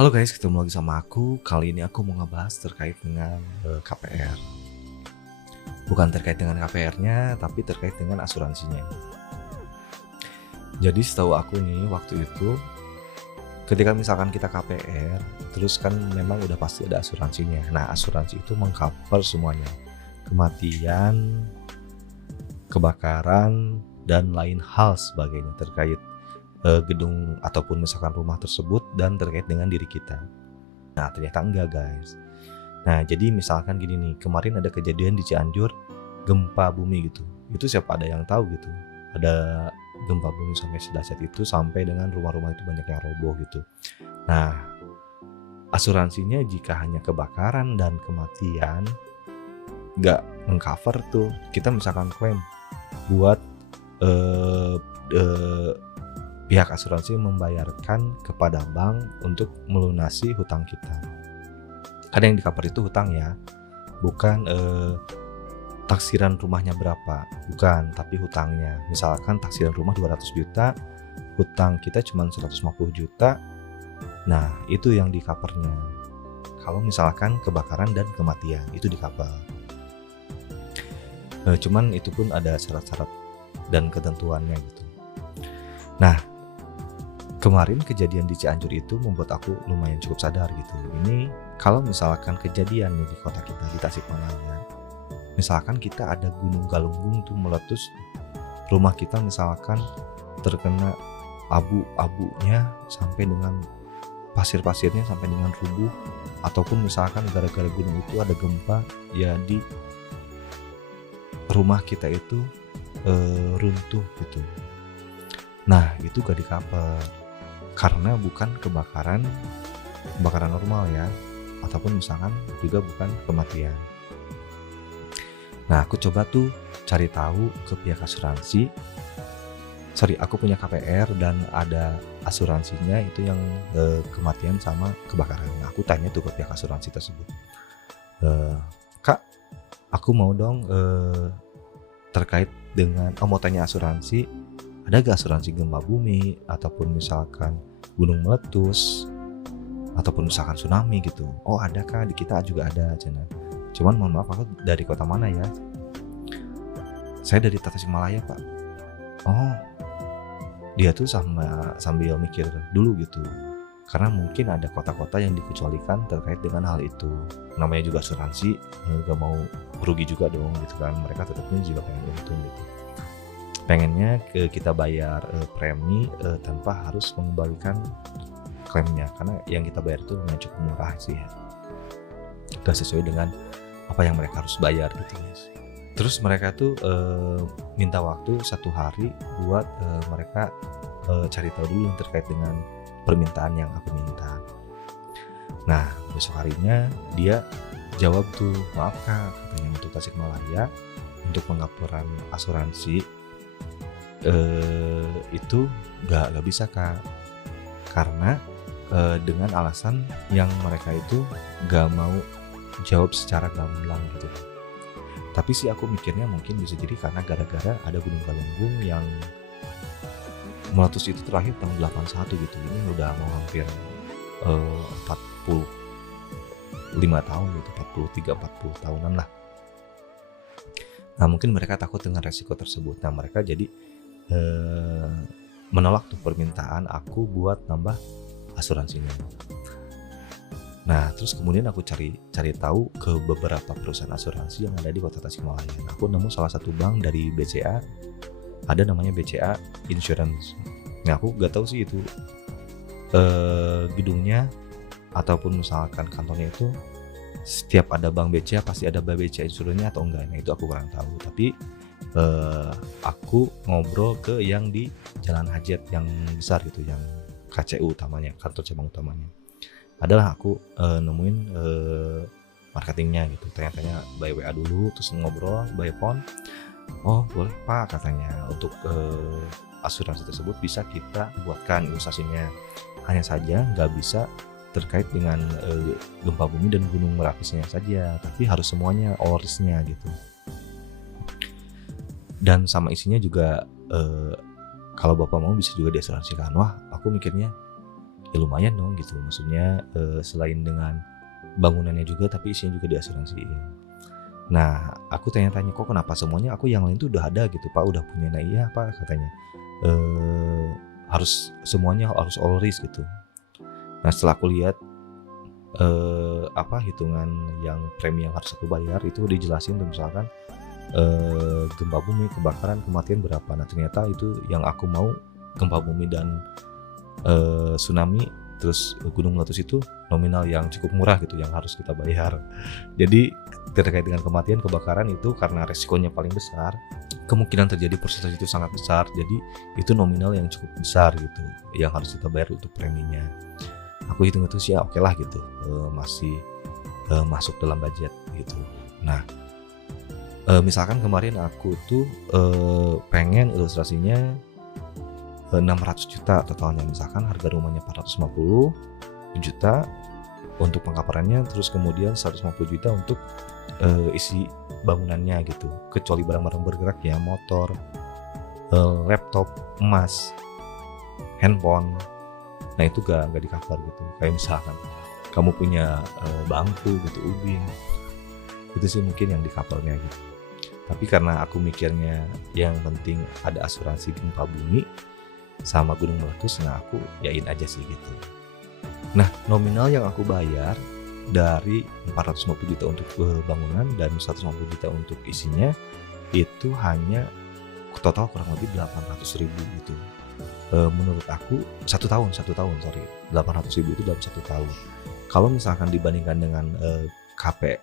Halo guys, ketemu lagi sama aku. Kali ini aku mau ngebahas terkait dengan KPR. Bukan terkait dengan KPR-nya, tapi terkait dengan asuransinya. Jadi setahu aku nih, waktu itu ketika misalkan kita KPR, terus kan memang udah pasti ada asuransinya. Nah, asuransi itu meng-cover semuanya. Kematian, kebakaran, dan lain hal sebagainya terkait gedung ataupun misalkan rumah tersebut dan terkait dengan diri kita. Nah, ternyata enggak guys. Nah, jadi misalkan gini nih, kemarin ada kejadian di Cianjur, gempa bumi gitu. Itu siapa ada yang tahu gitu. Ada gempa bumi sampai sedahsyat itu, sampai dengan rumah-rumah itu banyak yang roboh gitu. Nah, asuransinya jika hanya kebakaran dan kematian, nggak mengcover tuh. Kita misalkan klaim buat eh, eh, pihak asuransi membayarkan kepada bank untuk melunasi hutang kita. Ada yang di cover itu hutang ya, bukan taksiran rumahnya berapa, bukan, tapi hutangnya. Misalkan taksiran rumah 200 juta, hutang kita cuma 150 juta. Nah, itu yang di covernya. Kalau misalkan kebakaran dan kematian, itu di cover. Cuman itu pun ada syarat-syarat dan ketentuannya gitu. Nah, kemarin kejadian di Cianjur itu membuat aku lumayan cukup sadar gitu. Ini kalau misalkan kejadian nih di kota kita, di Tasikmalaya, misalkan kita ada gunung galunggung tuh meletus, rumah kita misalkan terkena abu-abunya sampai dengan pasir-pasirnya sampai dengan rubuh, ataupun misalkan gara-gara gunung itu ada gempa, jadi rumah kita itu runtuh gitu. Nah, itu gak di cover karena bukan kebakaran normal ya, ataupun misalkan juga bukan kematian. Nah, aku coba tuh cari tahu ke pihak asuransi. Aku punya KPR dan ada asuransinya itu yang kematian sama kebakaran. Nah, aku tanya tuh ke pihak asuransi tersebut, Kak, aku mau dong terkait dengan mau tanya asuransi, ada gak asuransi gempa bumi ataupun misalkan gunung meletus ataupun misalkan tsunami gitu. Oh, ada Kak, di kita juga ada cina. Cuman mohon maaf, aku dari kota mana ya? Saya dari Tasikmalaya Pak. Oh, dia tuh sambil mikir dulu gitu, karena mungkin ada kota-kota yang dikecualikan terkait dengan hal itu. Namanya juga asuransi, gak mau rugi juga dong gitu kan. Mereka tetapnya juga pengen untung gitu, pengennya kita bayar premi tanpa harus mengembalikan klaimnya, karena yang kita bayar itu lumayan cukup murah sih ya, gak sesuai dengan apa yang mereka harus bayar gitu guys. Terus mereka tuh minta waktu 1 hari buat mereka cari tahu dulu terkait dengan permintaan yang aku minta. Nah, besok harinya dia jawab tuh, maaf Kak, katanya untuk Tasikmalaya untuk pengapuran asuransi itu gak bisa Kak, karena dengan alasan yang mereka itu gak mau jawab secara gamblang gitu. Tapi sih aku mikirnya mungkin bisa jadi karena gara-gara ada gunung galunggung yang meletus itu terakhir tahun 81 gitu. Ini udah mau hampir 45 tahun gitu, 43-40 tahunan lah. Nah, mungkin mereka takut dengan resiko tersebut. Nah, mereka jadi menolak tuh permintaan aku buat nambah asuransinya. Nah, terus kemudian aku cari tahu ke beberapa perusahaan asuransi yang ada di kota Tasikmalaya. Nah, aku nemu salah satu bank dari BCA, ada namanya BCA Insurance. Nah, aku gak tahu sih itu gedungnya ataupun misalkan kantornya itu setiap ada bank BCA pasti ada BCA Insurance-nya atau enggak. Nah, itu aku kurang tahu. Tapi aku ngobrol ke yang di Jalan Hajat yang besar gitu, yang KCU utamanya, kantor cabang utamanya. Adalah aku nemuin marketingnya gitu, tanya-tanya by WA dulu, terus ngobrol by phone. Oh, boleh Pak, katanya untuk asuransi tersebut bisa kita buatkan ilustrasinya, hanya saja nggak bisa terkait dengan gempa bumi dan gunung merapisnya saja, tapi harus semuanya, all risk-nya gitu. Dan sama isinya juga kalau Bapak mau bisa juga diasuransikan. Wah, aku mikirnya ya lumayan dong gitu. Maksudnya selain dengan bangunannya juga tapi isinya juga diasuransiin. Nah aku tanya-tanya, kok kenapa semuanya aku yang lain tuh udah ada gitu Pak, udah punya. Nah iya Pak katanya, harus semuanya harus all risk gitu. Nah setelah aku lihat hitungan yang premi yang harus aku bayar itu dijelasin tuh misalkan gempa bumi, kebakaran, kematian berapa. Nah ternyata itu yang aku mau gempa bumi dan tsunami terus gunung meletus itu nominal yang cukup murah gitu yang harus kita bayar. Jadi terkait dengan kematian, kebakaran itu karena resikonya paling besar, kemungkinan terjadi persentase itu sangat besar. Jadi itu nominal yang cukup besar gitu yang harus kita bayar untuk preminya. Aku hitung itu sih ya oke lah gitu, masih masuk dalam budget gitu. Nah misalkan kemarin aku tuh pengen ilustrasinya 600 juta totalnya, misalkan harga rumahnya 450 juta untuk pengkaparannya, terus kemudian 150 juta untuk isi bangunannya gitu, kecuali barang-barang bergerak ya, motor, laptop, emas, handphone. Nah itu gak di cover gitu. Kayak misalkan kamu punya bangku gitu, ubin, itu sih mungkin yang di covernya gitu. Tapi karena aku mikirnya yang penting ada asuransi gempa bumi sama gunung meletus, nah aku yain aja sih gitu. Nah nominal yang aku bayar dari 450 juta untuk bangunan dan 150 juta untuk isinya itu hanya total kurang lebih 800 ribu gitu. Menurut aku 1 tahun 800 ribu itu dalam 1 tahun. Kalau misalkan dibandingkan dengan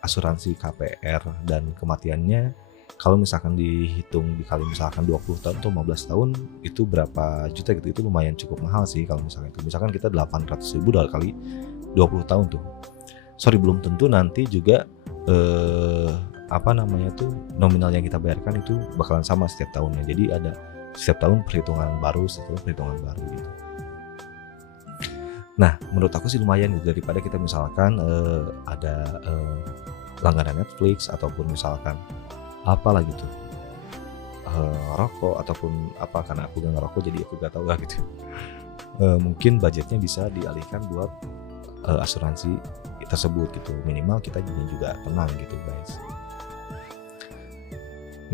asuransi KPR dan kematiannya, kalau misalkan dihitung dikali misalkan 20 tahun atau 15 tahun itu berapa juta gitu, itu lumayan cukup mahal sih. Kalau misalkan itu misalkan kita 800 ribu kali 20 tahun tuh, belum tentu nanti juga nominal yang kita bayarkan itu bakalan sama setiap tahunnya. Jadi ada setiap tahun perhitungan baru gitu. Nah menurut aku sih lumayan gitu, daripada kita misalkan ada langganan Netflix ataupun misalkan apalah gitu, rokok ataupun apa, karena aku gak ngerokok jadi aku gak tahu lah gitu. Mungkin budgetnya bisa dialihkan buat asuransi tersebut gitu, minimal kita juga tenang gitu guys.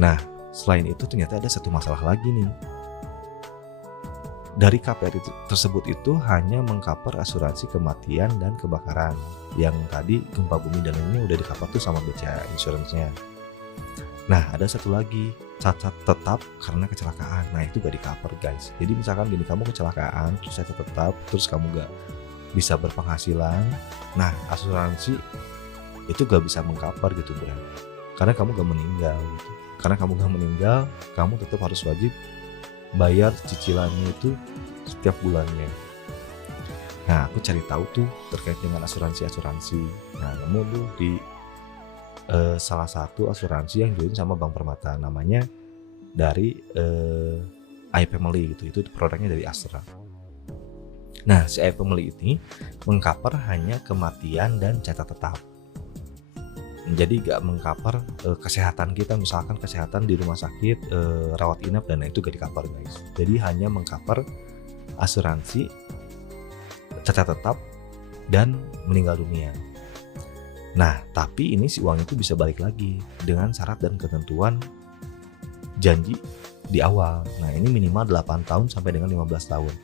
Nah selain itu ternyata ada satu masalah lagi nih. Dari KPR tersebut itu hanya mengcover asuransi kematian dan kebakaran. Yang tadi gempa bumi dan ini udah di-cover tuh sama BCA Insurance-nya. Nah ada satu lagi, cacat tetap karena kecelakaan. Nah itu gak di-cover guys. Jadi misalkan gini, kamu kecelakaan terus cacat tetap, terus kamu gak bisa berpenghasilan, nah asuransi itu gak bisa meng-cover gitu bro. Karena kamu gak meninggal gitu. Karena kamu gak meninggal, kamu tetap harus wajib bayar cicilannya itu setiap bulannya. Nah aku cari tahu tuh terkait dengan asuransi. Nah nemu tuh di salah satu asuransi yang join sama Bank Permata, namanya dari iFamily gitu. Itu produknya dari Astra. Nah si iFamily ini mengcover hanya kematian dan cacat tetap. Jadi gak mengcover kesehatan kita, misalkan kesehatan di rumah sakit, rawat inap, dan itu gak di-cover guys. Jadi hanya mengcover asuransi cacat tetap dan meninggal dunia. Nah tapi ini si uang itu bisa balik lagi dengan syarat dan ketentuan janji di awal. Nah ini minimal 8 tahun sampai dengan 15 tahun.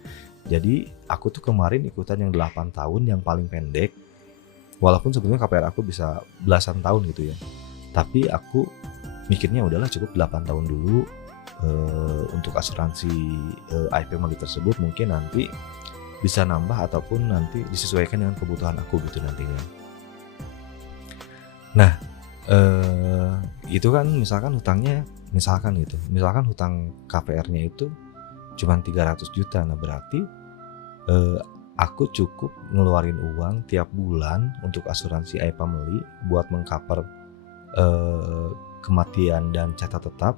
Jadi aku tuh kemarin ikutan yang 8 tahun yang paling pendek. Walaupun sebetulnya KPR aku bisa belasan tahun gitu ya. Tapi aku mikirnya udahlah cukup 8 tahun dulu untuk asuransi iFamily tersebut. Mungkin nanti bisa nambah ataupun nanti disesuaikan dengan kebutuhan aku gitu nantinya. Nah itu kan misalkan hutangnya, misalkan hutang KPR-nya itu cuma 300 juta. Nah berarti aku cukup ngeluarin uang tiap bulan untuk asuransi iFamily buat mengcover kematian dan cacat tetap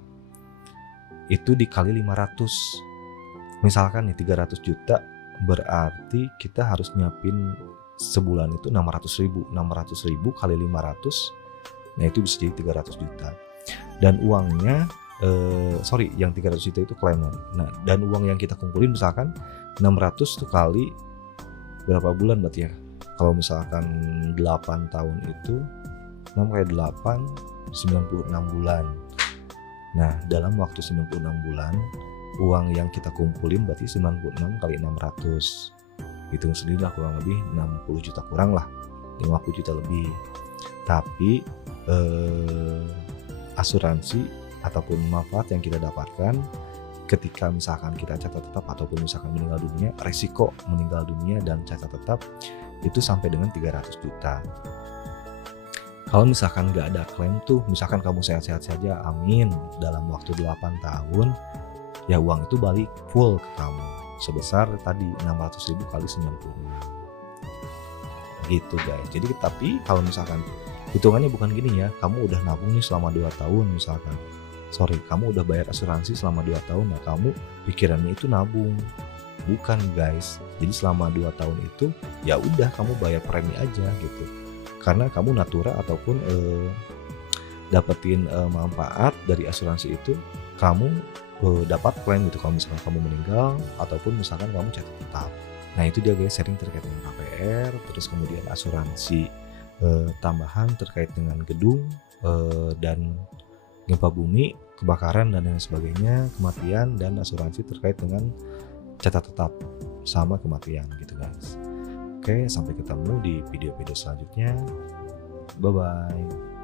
itu dikali 500. Misalkan nih 300 juta, berarti kita harus nyiapin sebulan itu 600 ribu kali 500. Nah itu bisa jadi 300 juta. Dan uangnya yang 300 juta itu klaim. Nah dan uang yang kita kumpulin misalkan 600 tuh kali berapa bulan berarti ya? Kalau misalkan 8 tahun itu 6 kali 8, 96 bulan. Nah, dalam waktu 96 bulan, uang yang kita kumpulin berarti 96 kali 600. Hitung sendirilah, kurang lebih 60 juta kurang lah, 50 juta lebih. Tapi asuransi ataupun manfaat yang kita dapatkan ketika misalkan kita catat tetap ataupun misalkan meninggal dunia, resiko meninggal dunia dan catat tetap itu sampai dengan 300 juta. Kalau misalkan nggak ada klaim tuh, misalkan kamu sehat-sehat saja, amin, dalam waktu 8 tahun, ya uang itu balik full ke kamu sebesar tadi 600.000 kali 96. Gitu guys. Jadi tapi kalau misalkan hitungannya bukan gini ya, kamu udah nabung nih selama 2 tahun misalkan. Kamu udah bayar asuransi selama 2 tahun, nah kamu pikirannya itu nabung. Bukan guys. Jadi selama 2 tahun itu ya udah kamu bayar premi aja gitu. Karena kamu natura ataupun dapetin manfaat dari asuransi itu, kamu dapat klaim gitu kalau misalkan kamu meninggal ataupun misalkan kamu catat tetap. Nah itu dia guys, sharing terkait dengan KPR, terus kemudian asuransi tambahan terkait dengan gedung dan gempa bumi, kebakaran dan lain sebagainya, kematian, dan asuransi terkait dengan catat tetap sama kematian gitu guys. Oke, sampai ketemu di video-video selanjutnya. Bye bye.